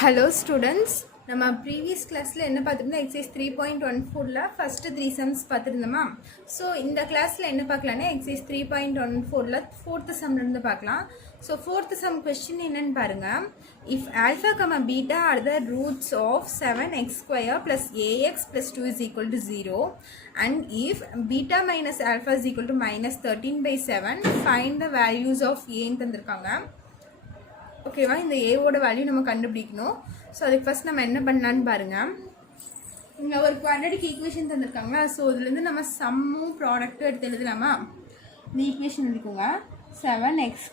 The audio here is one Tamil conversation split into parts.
Hello students, நம்ம previous classல என்ன பார்த்திருந்தோம் exercise 3.14ல first 3 sums பார்த்திருந்தோமா. so இந்த classல என்ன பார்க்கலாம்னா exercise 3.14ல fourth sum இருந்து பார்க்கலாம். so fourth sum question என்னன்னு பாருங்க. if alpha comma beta are the roots of 7x square plus ax plus 2 is equal to 0 and if beta minus alpha is equal to minus 13/7 find the values of a ன்னு தந்திருக்காங்க. ஓகேவா, இந்த ஏவோட வேல்யூ நம்ம கண்டுபிடிக்கணும். ஸோ அதுக்கு ஃபஸ்ட் நம்ம என்ன பண்ணலான்னு பாருங்கள். இங்கே ஒரு குவாட்ரடிக் ஈக்குவேஷன் தந்திருக்காங்களா. ஸோ இதுலேருந்து நம்ம சம்மும் ப்ராடக்ட்டும் எடுத்து எழுதலாமா. இந்த ஈக்குவேஷன் எழுதிக்கோங்க. 7x²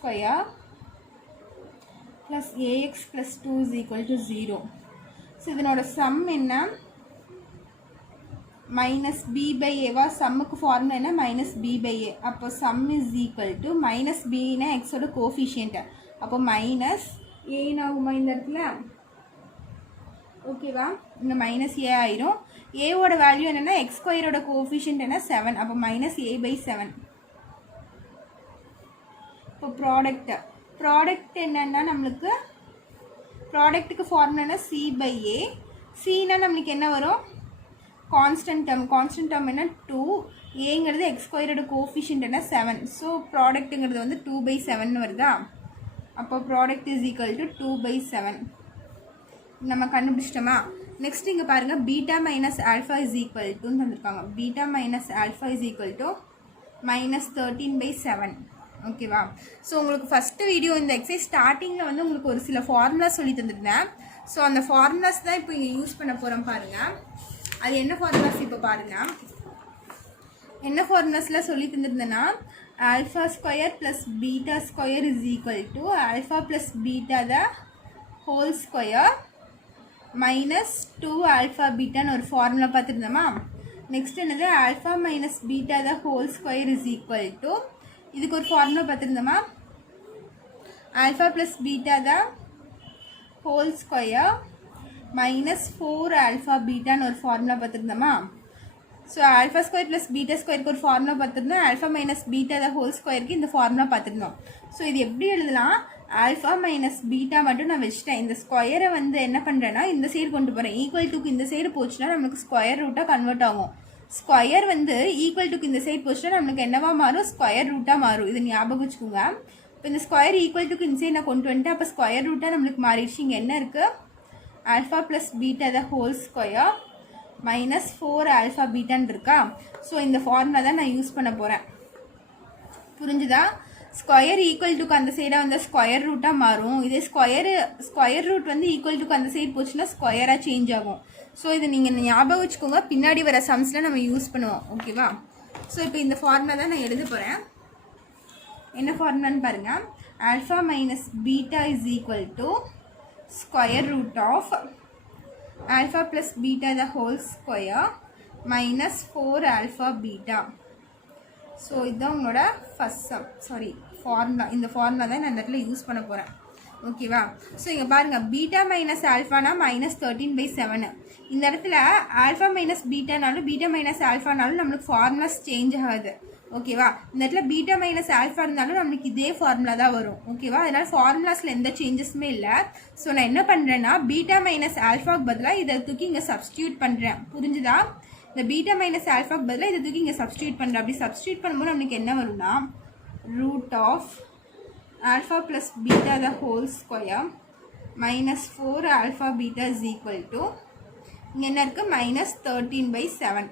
+ ax + 2 = 0. ஸோ இதனோட சம் என்ன, -b/a. சம்முக்கு ஃபார்முலா என்ன, -b/a. அப்போ சம் இஸ் ஈக்குவல் டு -bனா எக்ஸோட கோஃபிஷியன்ட், அப்போ மைனஸ் ஏனாகுமா இந்த இடத்துல. ஓகேவா, இங்கே -a ஆயிரும். ஏவோட வேல்யூ என்னென்னா x² கோஃபிஷியன்ட் என்ன 7, அப்போ -a/7. இப்போ ப்ராடக்ட் என்னன்னா நம்மளுக்கு ப்ராடக்ட்டுக்கு ஃபார்முலா என்ன c/a. cனா நம்மளுக்கு என்ன வரும், கான்ஸ்டன்ட் டேர்ம் என்ன 2, ஏங்கிறது x² கோஃபிஷியன்ட் என்ன 7. ஸோ ப்ராடக்ட்டுங்கிறது வந்து 2/7 வருதா. அப்போ ப்ராடக்ட் இஸ் ஈக்குவல் டு 2/7 நம்ம கண்டுபிடிச்சிட்டோமா. நெக்ஸ்ட் இங்கே பாருங்கள், beta minus alpha is equal டுன்னு தந்திருக்காங்க. Beta minus alpha is equal to -13/7. ஓகேவா. ஸோ உங்களுக்கு ஃபஸ்ட்டு வீடியோ இந்த எக்ஸசைஸ் ஸ்டார்டிங்கில் வந்து உங்களுக்கு ஒரு சில ஃபார்முலாஸ் சொல்லி தந்துருந்தேன். ஸோ அந்த ஃபார்முலாஸ் தான் இப்போ இங்கே யூஸ் பண்ண போகிறோம் பாருங்கள். அது என்ன ஃபார்முலாஸ் இப்போ பாருங்கள். என்ன ஃபார்முலாஸ்லாம் சொல்லி தந்துருந்தேன்னா, α² + β² is equal to α + β the whole square minus 2α βன்னு ஒரு ஃபார்முலா பார்த்துருந்தோமா. நெக்ஸ்ட் என்னது, α - β the whole square is equal to, இதுக்கு ஒரு ஃபார்முலா பார்த்துருந்தோமா, α + β the whole square minus 4α βன்னு ஒரு ஃபார்முலா பார்த்துருந்தோமா. ஸோ α² + β² ஒரு ஃபார்முலா பார்த்துருந்தோம். α - β the whole squareக்கு இந்த ஃபார்முலா பார்த்துருந்தோம். ஸோ இது எப்படி எழுதலாம், α - β மட்டும் நான் வச்சுட்டேன். இந்த ஸ்கொயரை வந்து என்ன பண்ணுறேன்னா இந்த சைடு கொண்டு போகிறேன். ஈக்குவல் டுக்கு இந்த சைடு போச்சுன்னா நமக்கு ஸ்கொயர் ரூட்டாக கன்வெர்ட் ஆகும். ஸ்கொயர் வந்து ஈக்குவல் டுக்கு இந்த சைடு போச்சுன்னா நமக்கு என்னவா மாறும், ஸ்கொயர் ரூட்டாக மாறும். இது ஞாபகம் வச்சுக்கோங்க. இப்போ இந்த ஸ்கொயர் ஈக்குவல் டுக்கு இந்த சைடு நான் கொண்டு வந்துட்டேன். அப்போ ஸ்கொயர் ரூட்டாக நம்மளுக்கு மாறிடுச்சு. இங்கே என்ன இருக்குது, α + β the whole square minus 4α βன்னு இருக்கா. ஸோ இந்த ஃபார்முலா தான் நான் யூஸ் பண்ண போகிறேன். புரிஞ்சுதா. ஸ்கொயர் ஈக்குவல் டுக்கு அந்த சைடாக வந்து ஸ்கொயர் ரூட்டாக மாறும். இதே ஸ்கொயர் ரூட் வந்து ஈக்குவல் டுக்கு அந்த சைடு போச்சுன்னா ஸ்கொயராக சேஞ்ச் ஆகும். ஸோ இது நீங்கள் ஞாபகம் வச்சுக்கோங்க, பின்னாடி வர சம்ஸில் நம்ம யூஸ் பண்ணுவோம். ஓகேவா. ஸோ இப்போ இந்த ஃபார்முலா தான் நான் எழுத போகிறேன். என்ன ஃபார்முலான்னு பாருங்கள். α - β is equal to square root of α + β the whole square minus 4α β. So இதுதான் உங்களோட ஃபஸ்ட் சம், ஃபார்முலா. இந்த ஃபார்முலா தான் நான் இந்த இடத்துல யூஸ் பண்ண போகிறேன். ஓகேவா. ஸோ இங்கே பாருங்கள், பீட்டா மைனஸ் ஆல்ஃபானா -13/7. இந்த இடத்துல ஆல்ஃபா மைனஸ் பீட்டானாலும் பீட்டா மைனஸ் ஆல்ஃபானாலும் நம்மளுக்கு ஃபார்முலாஸ் சேஞ்ச் ஆகுது. ஓகேவா. இந்த இடத்துல பீட்டா மைனஸ் ஆல்ஃபா இருந்தாலும் நம்மளுக்கு இதே ஃபார்முலா தான் வரும். ஓகேவா. அதனால் ஃபார்முலாஸில் எந்த சேஞ்சஸுமே இல்லை. ஸோ நான் என்ன பண்ணுறேன்னா, பீட்டா மைனஸ் ஆல்ஃபாக்கு பதிலாக இதை தூக்கி இங்கே சப்ஸ்டியூட் பண்ணுறேன். புரிஞ்சுதா. இந்த பீட்டா மைனஸ் ஆல்ஃபாக்கு பதிலாக இதை தூக்கி இங்கே சப்ஸ்டியூட் பண்ணுறேன். அப்படி சப்ஸ்டியூட் பண்ணும்போது நம்மளுக்கு என்ன வரும்னா, root of alpha + beta the whole square minus 4α β is equal to, இங்கே என்ன இருக்குது, -13/7.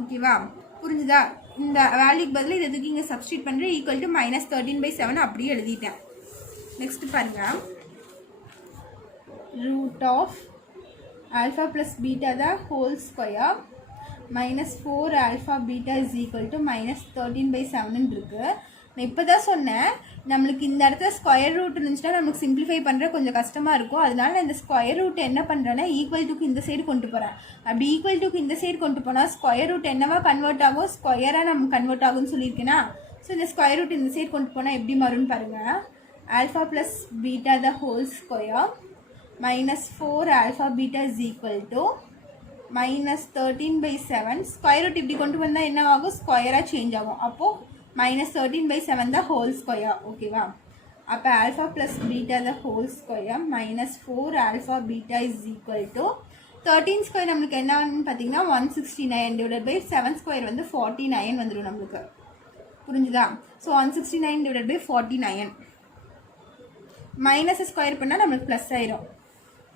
ஓகேவா. புரிஞ்சுதா. இந்த வேல்யூக்கு பதில் இதை தூக்கி இங்கே சப்ஸ்டியூட் பண்ணுறேன். ஈக்குவல் டு -13/7 அப்படியே எழுதிட்டேன். நெக்ஸ்ட் பாருங்கள், root of alpha + beta the whole square minus 4α β is equal to -13/7 இருக்குது. நான் இப்போ தான் சொன்னேன், நம்மளுக்கு இந்த இடத்துல ஸ்கொயர் ரூட் இருந்துச்சுன்னா நமக்கு சிம்பிளிஃபை பண்ணுற கொஞ்சம் கஷ்டமாக இருக்கும். அதனால நான் இந்த ஸ்கொயர் ரூட் என்ன பண்ணுறேன்னா ஈக்குவல் டுக்கு இந்த சைடு கொண்டு போகிறேன். அப்படி ஈக்குவல் டுக்கு இந்த சைடு கொண்டு போனால் ஸ்கொயர் ரூட் என்னவா கன்வெர்ட் ஆகும், ஸ்கொயராக நம்ம கன்வெர்ட் ஆகும்னு சொல்லியிருக்கேன்னா. ஸோ இந்த ஸ்கொயர் ரூட் இந்த சைடு கொண்டு போனால் எப்படி மாறும்னு பாருங்கள். Alpha + beta the whole square minus 4α β is equal to -13/7. Square root இப்படி கொண்டு வந்தால் என்ன ஆகும், ஸ்கொயராக சேஞ்ச் ஆகும். அப்போது -13/7 the whole square. ஓகேவா. அப்போ alpha plus beta the whole square minus 4 alpha beta is equal to 13 square நம்மளுக்கு என்னன்னு பார்த்தீங்கன்னா 169 டிவைட் பை 7 ஸ்கொயர் வந்து 49 வந்துடும் நம்மளுக்கு. புரிஞ்சுதா? So 169 divide by 49 minus square பண்ணால் நம்மளுக்கு ப்ளஸ் ஆயிரும்.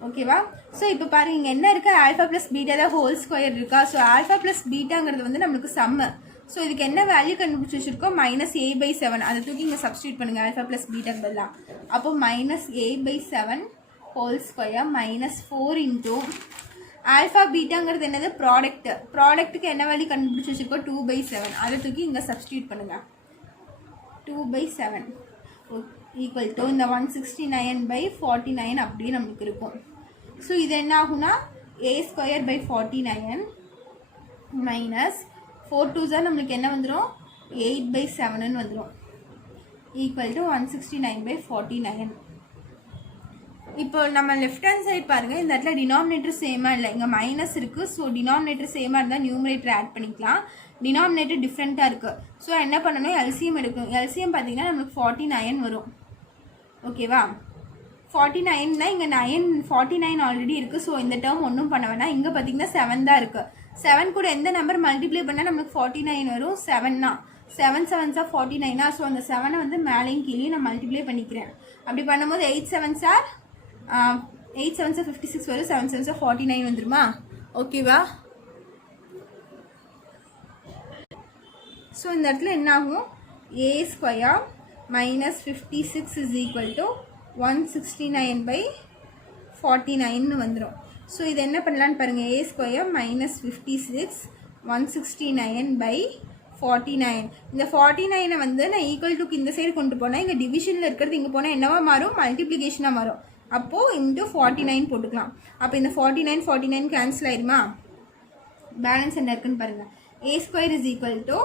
ஓகேவா? ஸோ இப்போ பாருங்க இங்கே என்ன இருக்குது, ஆல்ஃபா ப்ளஸ் பீட்டா தான் ஹோல் ஸ்கொயர் இருக்கா. ஸோ ஆல்ஃபா ப்ளஸ் பீட்டாங்கிறது வந்து நம்மளுக்கு சம்மு. ஸோ இதுக்கு என்ன வேல்யூ கண்டுபிடிச்சி வச்சுருக்கோம், -a/7. அதை தூக்கி இங்கே சப்ஸ்டியூட் பண்ணுங்கள் ஆல்ஃபா ப்ளஸ் பீட்டாக்கு பதிலாக. அப்போ -a/7 whole square minus 4 into alpha பீட்டாங்கிறது என்னது, ப்ராடக்ட்டுக்கு என்ன வேல்யூ கண்டுபிடிச்சி வச்சுருக்கோம் 2/7. அதை தூக்கி இங்கே சப்ஸ்டியூட் பண்ணுங்கள். 2/7 ஈக்குவல் டு இந்த 169/49 அப்படியே நம்மளுக்கு இருக்கும். ஸோ இது என்ன ஆகுனா a²/49 மைனஸ் 4 2 நம்மளுக்கு என்ன வந்துடும் 8/7 வந்துடும் ஈக்குவல் டு 169/49. இப்போ நம்ம லெஃப்ட் ஹேண்ட் சைட் பாருங்கள், இந்த இடத்துல டினாமினேட்டர் சேமாக இல்லை, இங்கே மைனஸ் இருக்குது. ஸோ டினாமினேட்டர் சேமாக இருந்தால் நியூமரேட்டர் ஆட் பண்ணிக்கலாம். டினாமினேட்டர் டிஃப்ரெண்ட்டாக இருக்குது. ஸோ என்ன பண்ணணும், எல்சிஎம் எடுக்கணும். எல்சிஎம் பார்த்தீங்கன்னா நம்மளுக்கு 49 வரும். ஓகேவா? 49னா இங்கே 49 ஆல்ரெடி இருக்குது. ஸோ இந்த டேர்ம் ஒன்றும் பண்ண வேணாம். இங்கே பார்த்தீங்கன்னா 7 தான் இருக்குது. 7 கூட எந்த நம்பர் மல்டிப்ளை பண்ணால் நம்மளுக்கு 49 வரும், 7னா 7 7s 49. ஸோ அந்த 7 வந்து மேலேயும் கீழே நான் மல்டிப்ளை பண்ணிக்கிறேன். அப்படி பண்ணும்போது 8 7s 56 வரும், 7 7s 49 வந்துருமா? ஓகேவா? ஸோ இந்த இடத்துல என்ன ஆகும், a² minus 56 is equal to 169/49 வந்துடும். ஸோ இது என்ன பண்ணலான்னு பாருங்கள், a² மைனஸ் 56 169/49. இந்த 49 வந்து நான் ஈக்குவல் டுக்கு இந்த சைடு கொண்டு போனால் இங்கே டிவிஷனில் இருக்கிறது இங்கே போனால் என்னவா மாறும், மல்டிப்ளிகேஷனாக மாறும். அப்போது இன்ட்டு 49 போட்டுக்கலாம். அப்போ இந்த 49 கேன்சல் ஆயிருமா? பேலன்ஸ் என்ன இருக்குன்னு பாருங்கள். a² is equal to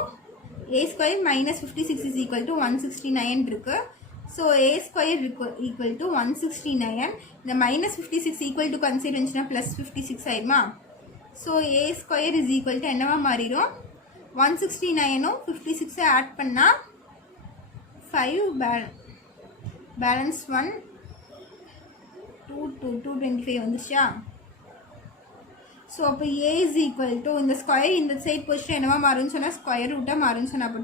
a² minus 56 is equal to 169 இருக்குது. So a² equal to 169. இந்த மைனஸ் 56 ஈக்குவல் டு கன்சைட் வந்துச்சுன்னா ப்ளஸ் 56 ஆயிருமா? So a² is equal to என்னவா மாறிடும், 169ம் 56 ஆட் பண்ணால் 5 பேலன்ஸ் 1 225 வந்துச்சா? ஸோ அப்போ a இஸ் ஈக்குவல் டு இந்த ஸ்கொயர் இந்த சைட் போச்சுட்டு என்னவா மாறும்னு சொன்னால் ஸ்கொயர் ரூட்டாக மாறும்னு சொன்னால் அப்போ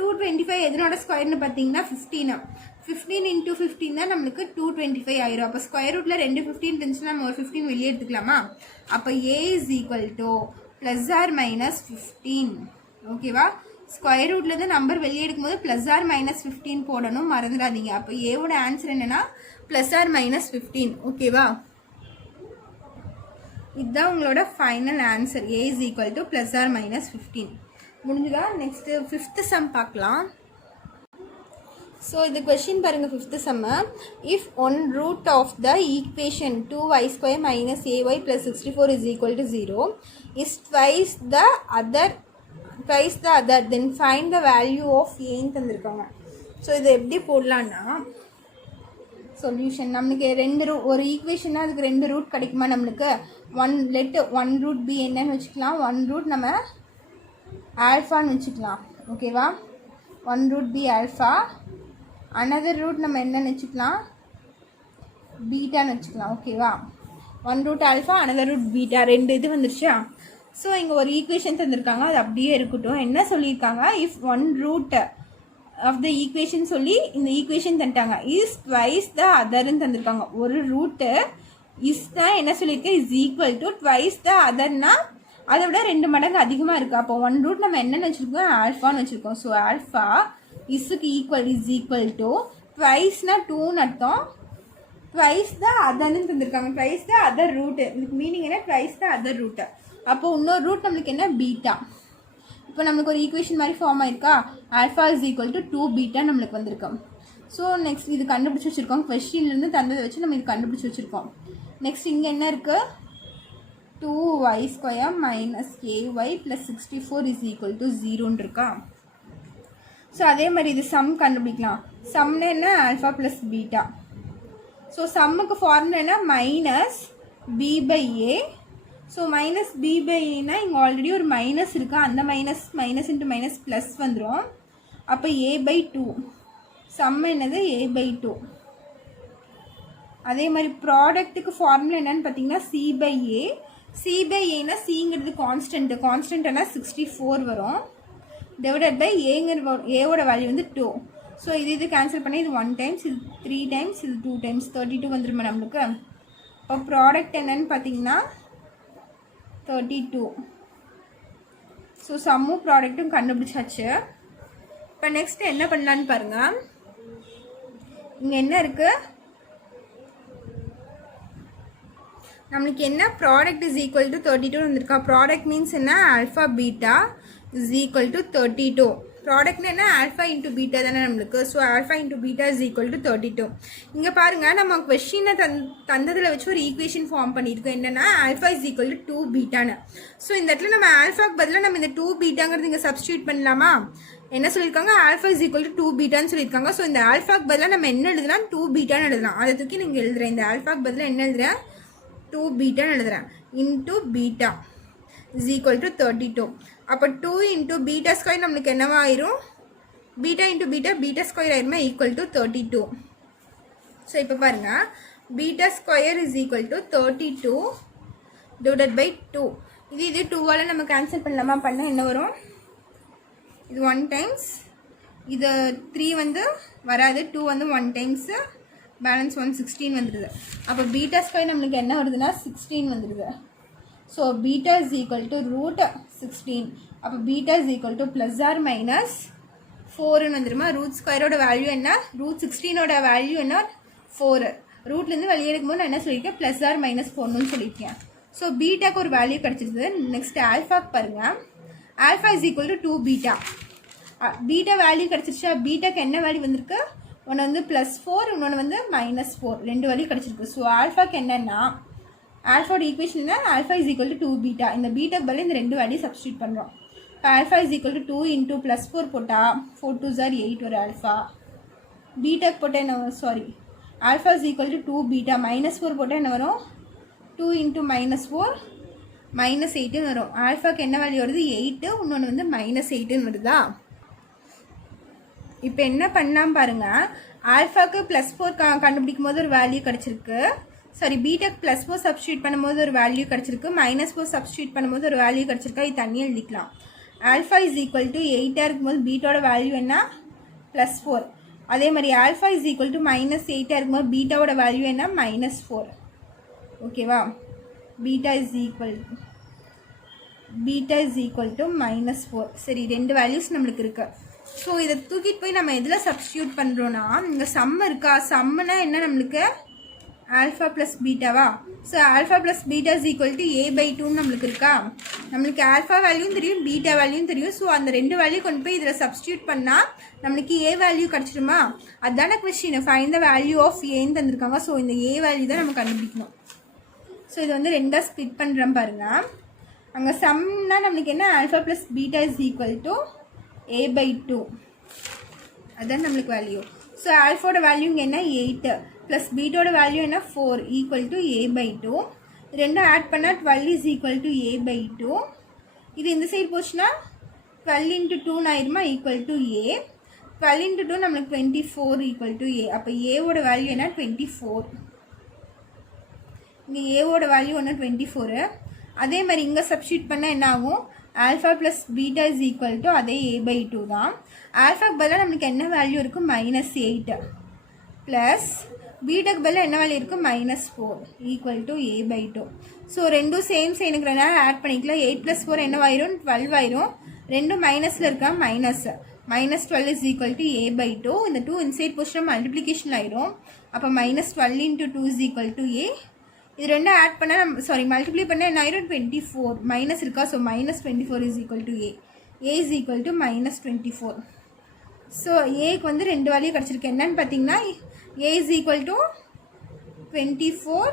225 எதனோட ஸ்கொயர்னு பார்த்தீங்கன்னா 15 இன்ட்டு 15 தான் நம்மளுக்கு 225 ஆயிரும். அப்போ ஸ்கொயர் ரூட்டில் 2 15 இருந்துச்சுன்னா நம்ம ஒரு 15 வெளியே எடுத்துக்கலாமா? அப்போ a is equal to plus or minus 15. ஓகேவா? ஸ்கொயர் ரூட்லேருந்து நம்பர் வெளியே எடுக்கும்போது ப்ளஸ் ஆர் மைனஸ் 15 போடணும், மறந்துடாதீங்க. அப்போ ஏவோட ஆன்சர் என்னென்னா ப்ளஸ் ஆர் மைனஸ் 15. ஓகேவா? இதுதான் உங்களோட final answer. a is equal to plus or minus 15. முடிஞ்சுதா? நெக்ஸ்ட்டு 5th சம் பார்க்கலாம். ஸோ இது கொஷின் பாருங்கள். 5th sum, if one root of the equation 2y² minus ay plus 64 is equal to 0 இஸ் twice the other then find the value of aன்னு தந்திருக்காங்க. ஸோ இதை எப்படி போடலான்னா, சொல்யூஷன் நம்மளுக்கு ஒரு ஈக்குவேஷன்னா அதுக்கு 2 ரூட் கிடைக்குமா நம்மளுக்கு? ஒன் ரூட் பி என்னன்னு வச்சுக்கலாம், 1 ரூட் நம்ம ஆல்ஃபான்னு வச்சுக்கலாம். ஓகேவா? 1 root be alpha, another root நம்ம என்னன்னு வச்சுக்கலாம், பீட்டான்னு வச்சுக்கலாம். ஓகேவா? 1 root alpha, another root beta, 2 இது வந்துருச்சா? ஸோ இங்கே ஒரு ஈக்குவேஷன் தந்திருக்காங்க, அது அப்படியே இருக்கட்டும். என்ன சொல்லியிருக்காங்க, if 1 root of the equation சொல்லி இந்த ஈக்குவேஷன் தந்துட்டாங்க. இஸ் ட்வைஸ் த அதர்ன்னு தந்திருக்காங்க. ஒரு ரூட்டு இஸ் தான் என்ன சொல்லியிருக்கேன், is equal to twice the அதர்னா அதை விட 2 மடங்கு அதிகமாக இருக்குது. அப்போ 1 ரூட் நம்ம என்னென்னு வச்சுருக்கோம், ஆல்ஃபான்னு வச்சுருக்கோம். ஸோ ஆல்ஃபா இஸ்ஸுக்கு இஸ் ஈக்குவல் டு ட்வைஸ்னா 2ன்னு அர்த்தம், ட்வைஸ் த அதர்னு தந்திருக்காங்க. ட்வைஸ் த அதர் ரூட்டு, இதுக்கு மீனிங் என்ன, ட்வைஸ் த அதர் ரூட்டு. அப்போ இன்னொரு ரூட் நம்மளுக்கு என்ன, பீட்டா. இப்போ நம்மளுக்கு ஒரு ஈக்குவேஷன் மாதிரி ஃபார்ம் ஆயிருக்கா, alpha is equal to 2 beta நம்மளுக்கு வந்திருக்கோம். ஸோ நெக்ஸ்ட் இது கண்டுபிடிச்சி வச்சுருக்கோம், கொஸ்டின்லேருந்து தந்ததை வச்சு நம்ம இது கண்டுபிடிச்சி வச்சுருக்கோம். நெக்ஸ்ட் இங்கே என்ன இருக்குது, 2y² minus ay plus 64 is equal to 0ன்னு இருக்கா. ஸோ அதே மாதிரி இது சம் கண்டுபிடிக்கலாம். சம்னா என்ன, ஆல்ஃபா ப்ளஸ் பீட்டா. ஸோ சம்முக்கு ஃபார்முலா என்ன, மைனஸ் b/a. ஸோ மைனஸ் b/aனா இங்கே ஆல்ரெடி ஒரு மைனஸ் இருக்கா, அந்த மைனஸ் இன்ட்டு மைனஸ் ப்ளஸ் வந்துடும். அப்போ a/2. சம் என்னது a/2. அதே மாதிரி ப்ராடக்ட்டுக்கு ஃபார்முலா என்னன்னு பார்த்தீங்கன்னா c/a. c/aனா சிங்கிறது கான்ஸ்டன்ட்னா 64 வரும், டிவைடட் பை ஏவோட வேல்யூ வந்து 2. ஸோ இது கேன்சல் பண்ணி இது 1 டைம்ஸ், இது 3 டைம்ஸ், இது 2 டைம்ஸ், 32 வந்துருமா நம்மளுக்கு. இப்போ ப்ராடக்ட் என்னன்னு பார்த்தீங்கன்னா 32. ஸோ சம்மும் ப்ராடக்ட்டும் கண்டுபிடிச்சாச்சு. இப்போ நெக்ஸ்ட் என்ன பண்ணலான்னு பாருங்கள். இங்கே என்ன இருக்குது, நம்மளுக்கு என்ன ப்ராடக்ட் இஸ் ஈக்குவல் டு 32 வந்திருக்கா. ப்ராடக்ட் மீன்ஸ் என்ன, alpha beta is equal to 32. ப்ராடக்ட்னா என்ன, ஆல்ஃபா இன்ட்டு பீட்டா தானே நம்மளுக்கு. So alpha into beta is equal to 32. இங்கே பாருங்கள், நம்ம கொஷினை தந்ததில் வச்சு ஒரு ஈக்குவேஷன் ஃபார்ம் பண்ணியிருக்கோம். என்னென்னா ஆல்ஃபா இஸ் ஈக்குவல் டு 2 பீட்டான்னு. ஸோ இந்த இடத்துல நம்ம ஆல்ஃபாக்கு பதிலாக நம்ம இந்த 2 பீட்டாங்கிறது இங்கே சப்ஸ்டியூட் பண்ணலாமா. என்ன சொல்லியிருக்காங்க, ஆல்ஃபா இஸ் ஈக்குவல் டு 2 பீட்டான்னு சொல்லியிருக்காங்க. ஸோ இந்த ஆல்ஃபாக்கு பதிலாக நம்ம என்ன எழுதலாம், 2 பீட்டான்னு எழுதலாம். அதை தூக்கி நீங்கள் எழுதுறேன். இந்த ஆல்ஃபாக்கு பதிலாக என்ன எழுதுறேன், 2 பீட்டான்னு எழுதுறேன். Into beta is equal to 32. அப்போ 2 இன்ட்டு பீட்டா ஸ்கொயர் நம்மளுக்கு என்னவா ஆயிரும், பீட்டா இன்ட்டு பீட்டா ஸ்கொயர் ஆயிருமா, ஈக்குவல் டு 32. ஸோ இப்போ பாருங்கள், beta square is equal to 32 divided by 2. இது 2வால் நம்ம கேன்சல் பண்ணலாமா, பண்ண என்ன வரும், இது 1 டைம்ஸ், இது 3 வந்து வராது, 2 வந்து 1 டைம்ஸு, பேலன்ஸ் 116 வந்துடுது. அப்போ பீட்டா ஸ்கொயர் நம்மளுக்கு என்ன வருதுன்னா 16 வந்துடுது. So beta is equal to root 16. அப்போ beta is equal to plus or minus 4ன்னு வந்துடுமா. ரூட் ஸ்கொயரோட வேல்யூ என்ன, ரூட் 16ஓட வேல்யூ என்ன 4. ரூட்லேருந்து வெளியே எடுக்கும்போது நான் என்ன சொல்லியிருக்கேன், ப்ளஸ் ஆர் மைனஸ் 4ன்னு சொல்லியிருக்கேன். ஸோ பீட்டாக்கு ஒரு வேல்யூ கிடச்சிருது. நெக்ஸ்ட் ஆல்ஃபாக்கு பாருங்கள், alpha is equal to 2 beta. Beta value கிடச்சிருச்சா. பீட்டாக்கு என்ன வேல்யூ வந்திருக்கு, ஒன்று வந்து +4, இன்னொன்று வந்து -4, 2 வேல்யூ கிடச்சிருக்கு. ஸோ ஆல்ஃபாக்கு என்னென்னா, ஆல்ஃபாவோட ஈக்குவேஷன் என்ன, alpha is equal to 2 beta. இந்த பீட்டாக்கு பதில் இந்த 2 வேல்யூ சப்ஸ்டியூட் பண்ணுறோம். இப்போ alpha is equal to 2 into +4 போட்டால் 4 2 are 8 ஒரு ஆல்ஃபா. பீட்டாக்கு போட்டால் என்ன வரும், sorry, alpha is equal to 2 beta. -4 போட்டால் என்ன வரும், 2 இன்ட்டு -4 -8ன்னு வரும். ஆல்ஃபாக்கு என்ன வேல்யூ வருது, 8, இன்னொன்று வந்து -8ன்னு வருதா. இப்போ என்ன பண்ணலாம் பாருங்கள், ஆல்ஃபாக்கு +4 கண்டுபிடிக்கும் போது ஒரு வேல்யூ கிடச்சிருக்கு. சாரி, பீட்டாக்கு +4 சப்ஸ்டியூட் பண்ணும்போது ஒரு வேல்யூ கிடச்சிருக்கு. -4 சப்ஸ்டியூட் பண்ணும்போது ஒரு வேல்யூ கிடச்சிருக்கா. இது தனியாக எழுதிக்கலாம். ஆல்ஃபா இஸ் ஈக்குவல் டு 8 இருக்கும்போது பீட்டோட வேல்யூ என்ன, +4. அதே மாதிரி ஆல்ஃபா இஸ் ஈக்குவல் டு -8 இருக்கும்போது பீட்டாவோட வேல்யூ என்ன, -4. ஓகேவா. Beta is equal to -4. சரி, 2 வேல்யூஸ் நம்மளுக்கு இருக்குது. ஸோ இதை தூக்கிட்டு போய் நம்ம எதில் சப்ஸ்டியூட் பண்ணுறோன்னா, இங்கே சம் இருக்கா, சம்முனா என்ன நம்மளுக்கு, ஆல்ஃபா ப்ளஸ் பீட்டாவா. So alpha plus beta is equal to a/2 நம்மளுக்கு இருக்கா. நம்மளுக்கு ஆல்ஃபா வேல்யூவும் தெரியும், பீட்டா வேல்யூவும் தெரியும். ஸோ அந்த 2 வேல்யூ கொண்டு போய் இதில் சப்ஸ்டியூட் பண்ணால் நம்மளுக்கு a வேல்யூ கிடச்சிடுமா. அதுதான question, find the value of ஏன்னு தந்திருக்காங்க. ஸோ இந்த a வேல்யூ தான் நம்ம கண்டுபிடிக்கணும். ஸோ இது வந்து 2ஆக ஸ்ப்ளிட் பண்ணுறேன் பாருங்கள். அங்கே சம்னா நம்மளுக்கு என்ன, alpha plus beta is equal to a/2. அதுதான் நம்மளுக்கு வேல்யூ. ஸோ ஆல்ஃபாவோட வேல்யூ இங்கே என்ன, 8 ப்ளஸ் பீட்டோட வேல்யூ என்ன, 4 ஈக்குவல் டு a/2. ரெண்டும் ஆட் பண்ணால் 12 இஸ் ஈக்குவல் டு a/2. இது இந்த சைடு போச்சுன்னா 12 இன்ட்டு 2 ஆயிருமா, ஈக்குவல் டு a. 12 இன்ட்டு 2 நம்மளுக்கு 24 ஈக்குவல் டு a. அப்போ ஏவோட வேல்யூ என்ன, 24. இங்கே ஏவோட வேல்யூ ஒன்று 24. அதே மாதிரி இங்கே சப்ஸ்டியூட் பண்ணால் என்ன ஆகும், alpha plus beta is equal to அதே a/2 தான். ஆல்ஃபாக்கு பதிலாக நம்மளுக்கு என்ன வேல்யூ இருக்கும், -8 ப்ளஸ் பீட்டாக்கு பதிலாக என்ன வேல்யூ இருக்கும், -4 ஈக்குவல் டு a/2. ஸோ ரெண்டும் சேம் சைனுங்கிறனால ஆட் பண்ணிக்கலாம். 8 + 4 என்னவாயிரும், 12 ஆயிரும். ரெண்டும் மைனஸில் இருக்கா, -12 இஸ் ஈக்குவல் டு a/2. இந்த 2 இன்சைட் போச்சுன்னா மல்டிப்ளிகேஷன் ஆயிரும். அப்போ -12 into 2 is equal to a. இது ரெண்டும் ஆட் பண்ணால் மல்டிப்ளை பண்ணால் என்ன ஆயிரும், 24. மைனஸ் இருக்கா, so -24 is equal to a. a is equal to -24. So ஏக்கு வந்து 2 வேல்யூ கிடச்சிருக்கு. என்னன்னு பார்த்தீங்கன்னா, a இஸ் ஈக்குவல் டு 24,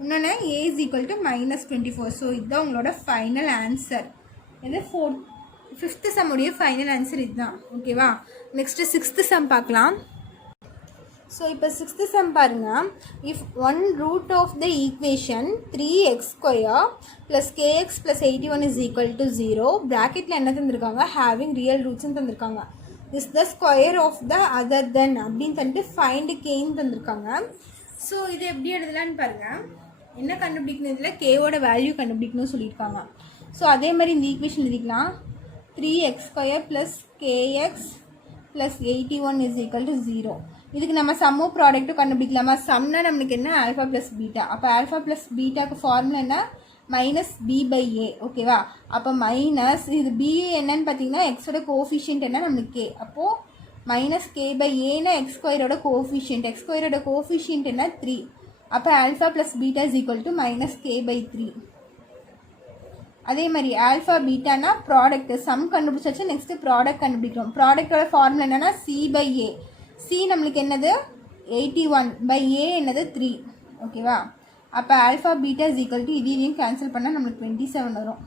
இன்னொன்று a is equal to -24. So இதுதான் உங்களோட ஃபைனல் ஆன்சர். இது 5th சம்முடைய ஃபைனல் ஆன்சர் இதுதான். ஓகேவா. நெக்ஸ்ட்டு 6th சம் பார்க்கலாம். ஸோ இப்போ 6th சம் பாருங்கள். If 1 root of the equation 3x² + kx + 81 is equal to 0, ப்ராக்கெட்டில் என்ன தந்திருக்காங்க, ஹேவிங் ரியல் ரூட்ஸ்ன்னு தந்திருக்காங்க. Is the square of the other then அப்படின்னு சொல்லிட்டு ஃபைண்ட் கேன்னு தந்திருக்காங்க. ஸோ இது எப்படி எழுதலான்னு பாருங்கள். என்ன கண்டுபிடிக்கணும், இதில் கேவோட வேல்யூ கண்டுபிடிக்கணும்னு சொல்லியிருக்காங்க. ஸோ அதே மாதிரி இந்த ஈக்குவேஷன் எழுதிக்கலாம். 3x² + kx + 81 = 0. இதுக்கு நம்ம சம்மோ ப்ராடக்ட்டும் கண்டுபிடிக்கலாமா? சம்னா நம்மளுக்கு என்ன, ஆல்ஃபா ப்ளஸ் பீட்டா. அப்போ ஆல்ஃபா ப்ளஸ் பீட்டாக்கு ஃபார்முலா என்ன, -b/a. ஓகேவா? அப்போ மைனஸ் இது b என்னன்னு பார்த்தீங்கன்னா எக்ஸோட கோஃபிஷியன்ட் என்ன நம்மளுக்கு k. அப்போது -k/aனா x² கோஃபிஷியன்ட். x² கோஃபிஷியன்ட் என்ன 3. அப்போ ஆல்ஃபா ப்ளஸ் பீட்டா =k/3. அதே மாதிரி ஆல்ஃபா பீட்டானா ப்ராடக்ட். சம் கண்டுபிடிச்சாச்சு. நெக்ஸ்ட்டு ப்ராடக்ட் கண்டுபிடிக்கிறோம். ப்ராடக்டோட ஃபார்முலா என்னென்னா c/a. c நம்மளுக்கு என்னது 81/a என்னது 3. ஓகேவா? அப்போ ஆல்ஃபா பீட்டா இதையும் கேன்சல் பண்ணால் நம்மளுக்கு 27 வரும்.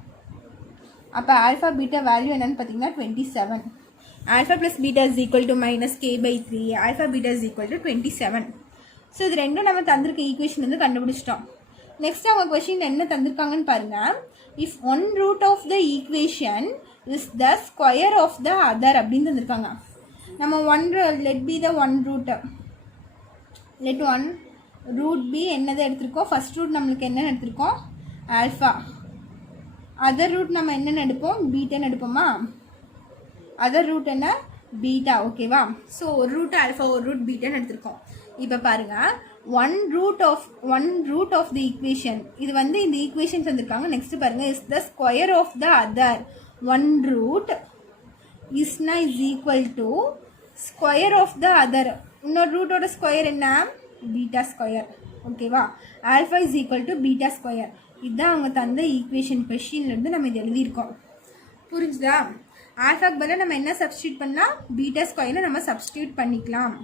அப்போ ஆல்ஃபா பீட்டா வேல்யூ என்னென்னு பார்த்தீங்கன்னா 27. Alpha plus beta -k/3. Alpha beta 27. So இது ரெண்டும் நம்ம தந்திருக்க ஈக்குவேஷன் வந்து கண்டுபிடிச்சிட்டோம். நெக்ஸ்ட் அவங்க கொஷின் என்ன தந்திருக்காங்கன்னு பாருங்கள். If one root of the equation is the square of the other அப்படின்னு தந்திருக்காங்க. நம்ம let be the one root. Let one root be என்னதை எடுத்திருக்கோம், ஃபஸ்ட் ரூட் நம்மளுக்கு என்னென்னு எடுத்திருக்கோம், ஆல்ஃபா. அதர் ரூட் நம்ம என்னென்னு எடுப்போம், பீட்டான்னு எடுப்போமா? அதர் ரூட் என்ன, பீட்டா. ஓகேவா? ஸோ ஒரு ரூட் ஆல்ஃபா, ஒரு ரூட் பீட்டான்னு எடுத்திருக்கோம். இப்போ பாருங்கள், one root of the equation. இது வந்து இந்த ஈக்குவேஷன் தந்திருக்காங்க. நெக்ஸ்ட் பாருங்கள், is the square of the other. One root இஸ்னா is equal to square of the other. இன்னொரு ரூட்டோட ஸ்கொயர் என்ன, பீட்டா ஸ்கொயர். ஓகேவா? Alpha is equal to beta square. இதுதான் அவங்க தந்த ஈக்குவேஷன். கொஷின்லேருந்து நம்ம இது எழுதியிருக்கோம். புரிஞ்சுதா? ஆல்ஃபாக்கு பதிலாக நம்ம என்ன சப்ஸ்டியூட் பண்ணலாம், பீட்டா ஸ்கொயர்னு நம்ம சப்ஸ்டியூட் பண்ணிக்கலாம்.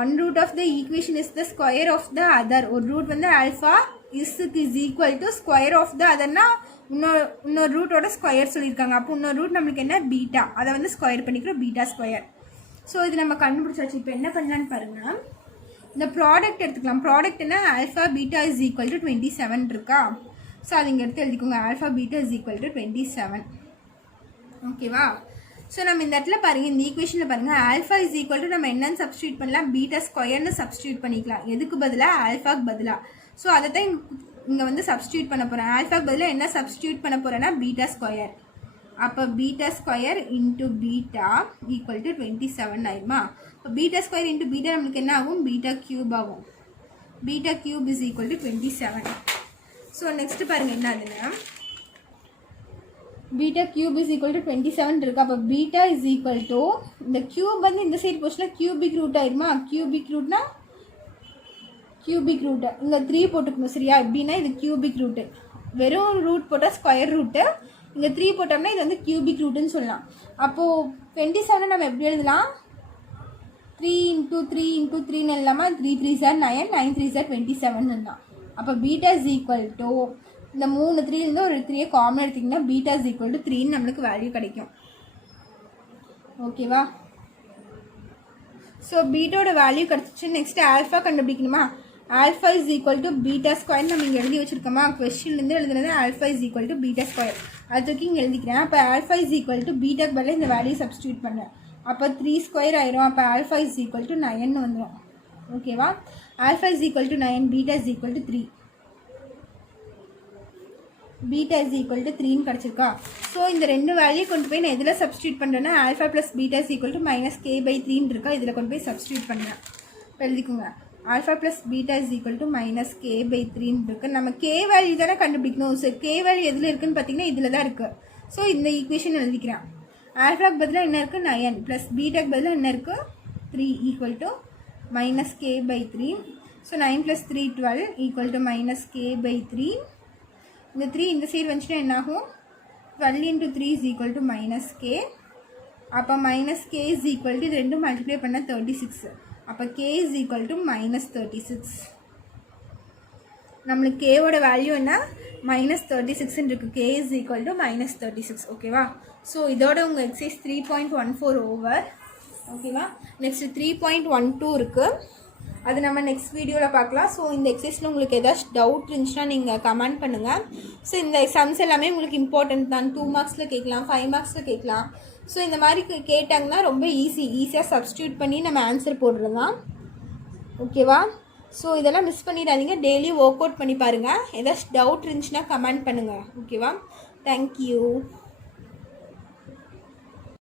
One root of the equation is the square of the other. ஒரு ரூட் வந்து alpha is equal to square of the அதர்னா இன்னொரு ரூட்டோட ஸ்கொயர் சொல்லியிருக்காங்க. அப்போ இன்னொரு ரூட் நம்மளுக்கு என்ன, பீட்டா. அதை வந்து ஸ்கொயர் பண்ணிக்கிறோம், பீட்டா ஸ்கொயர். ஸோ இது நம்ம கண்டுபிடிச்சாச்சு. இப்போ என்ன பண்ணலான்னு பாருங்கள். இந்த ப்ராடக்ட் எடுத்துக்கலாம். ப்ராடக்ட் என்ன, alpha beta is equal to 27 இருக்கா? ஸோ அது இங்கே எடுத்து எழுதிக்கோங்க. Alpha beta is equal to 27. ஓகேவா? ஸோ நம்ம இந்த இடத்துல பாருங்கள், இந்த ஈக்குவேஷனில் பாருங்கள், ஆல்ஃபா இஸ் ஈக்குவல் டு நம்ம என்னன்னு சப்ஸ்டியூட் பண்ணலாம், பீட்டா ஸ்கொயர்னு சப்ஸ்டியூட் பண்ணிக்கலாம். எதுக்கு பதிலாக, ஆல்ஃபாக்கு பதிலாக. ஸோ அதை தான் இங்கே வந்து சப்ஸ்டியூட் பண்ண போகிறேன். ஆல்ஃபாக்கு பதிலாக என்ன சப்ஸ்டியூட் பண்ண போகிறேன்னா, பீட்டா ஸ்கொயர். அப்போ beta square into beta equal to 27 ஆயிடுமா? இப்போ பீட்டா ஸ்கொயர் இன்ட்டு பீட்டா நம்மளுக்கு என்ன ஆகும், பீட்டா கியூப் ஆகும். Beta cube is equal to 27. So next பாருங்கள் என்ன ஆகுதுன்னா, beta cube is equal to 27 இருக்குது. அப்போ பீட்டா இஸ் ஈக்குவல் டு இந்த கியூப் வந்து இந்த சைடு போச்சுன்னா கியூபிக் ரூட் ஆயிருமா? கியூபிக் ரூட்னா கியூபிக் ரூட்டு இங்கே 3 போட்டுக்கணும். சரியா? எப்படின்னா இது கியூபிக் ரூட்டு. வெறும் ரூட் போட்டால் ஸ்கொயர் ரூட்டு, இங்கே 3 போட்டோம்னா இது வந்து கியூபிக் ரூட்டுன்னு சொல்லலாம். அப்போது 27 நம்ம எப்படி எழுதலாம், 3 × 3 × 3ன்னு இல்லாமல் 3 3s are 9, 9 3s are 27 தான். அப்போ பீட்டா இஸ் ஈக்குவல் டு இந்த 3 3லேருந்து ஒரு 3 காமன் எடுத்திங்கன்னா பீட்டா இஸ் ஈக்குவல் டு 3ன்னு நம்மளுக்கு வேல்யூ கிடைக்கும். ஓகேவா? ஸோ பீட்டோட வேல்யூ கிடச்சிச்சு. நெக்ஸ்ட்டு ஆல்ஃபா கண்டுபிடிக்கணுமா? Alpha is equal to beta square நம்ம இங்கே எழுதி வச்சுருக்கோமா? கொஸ்டின்லேருந்து எழுதுனது alpha is equal to beta square. அது தூக்கி இங்கே எழுதிக்கிறேன். அப்போ ஆல்ஃபா இஸ் ஈக்குவல் டு பீட்டாக்கு பதிலாக இந்த வேல்யூ சப்ஸ்டியூட் பண்ணேன். அப்போ 3 ஸ்கொயர் ஆயிரும். அப்போ ஆல்ஃபா இஸ் ஈக்குவல் டு 9 வந்துடும். ஓகேவா? Alpha is equal to 9, beta is equal to 3. Beta is equal to 3ன்னு கிடச்சிருக்கா? ஸோ இந்த ரெண்டு வேல்யூ கொண்டு போய் நான் எதில் சப்ஸ்டியூட் பண்ணுறேன்னா, alpha plus beta is equal to -k/3 இருக்கா? இதில் கொண்டு போய் சப்ஸ்டியூட் பண்ணுறேன். எழுதிக்கோங்க. Alpha plus beta is equal to -k/3 இருக்குது. நம்ம k வேல்யூ தானே கண்டுபிடிக்கணும். ஸோ k வேல்யூ எதில் இருக்குதுன்னு பார்த்தீங்கன்னா இதில் தான் இருக்குது. ஸோ இந்த ஈக்குவேஷன் எழுதிக்கிறேன். ஆல்ஃபாக்கு பதிலாக என்ன இருக்குது, 9 ப்ளஸ் பீட்டாக்கு பதிலாக என்ன இருக்குது, 3 equal to -k/3. So 9 + 3 12 equal to -k/3. இந்த 3 இந்த சைடு வந்துச்சுன்னா என்ன ஆகும், 12 × 3 இஸ் ஈக்குவல் டு -k. அப்போ -k இஸ் ஈக்குவல் டு இது ரெண்டும் மல்டிப்ளை பண்ணால் 36. அப்போ k இஸ் ஈக்குவல் டு -36. நம்மளுக்கு கேவோட வேல்யூ என்ன, -36 இருக்குது. k is equal to -36. ஓகேவா? ஸோ இதோட உங்கள் எக்ஸசைஸ் 3.14 ஓவர். ஓகேவா? நெக்ஸ்ட்டு 3.12 இருக்குது. அது நம்ம நெக்ஸ்ட் வீடியோவில் பார்க்கலாம். ஸோ இந்த எக்ஸசைஸில் உங்களுக்கு ஏதாச்சும் டவுட் இருந்துச்சுன்னா நீங்கள் கமெண்ட் பண்ணுங்கள். ஸோ இந்த சம்ஸ் எல்லாமே உங்களுக்கு இம்பார்ட்டன்ட் தான். 2 மார்க்ஸில் கேட்கலாம், 5 மார்க்ஸில் கேட்கலாம். ஸோ இந்த மாதிரி கேட்டாங்கன்னா ரொம்ப ஈஸியாக சப்ஸ்டியூட் பண்ணி நம்ம ஆன்சர் போடுறது தான். ஓகேவா? ஸோ இதெல்லாம் மிஸ் பண்ணிடாதீங்க. டெய்லி ஒர்க் அவுட் பண்ணி பாருங்கள். ஏதாச்சும் டவுட் இருந்துச்சுன்னா கமெண்ட் பண்ணுங்கள். ஓகேவா? தேங்க்யூ.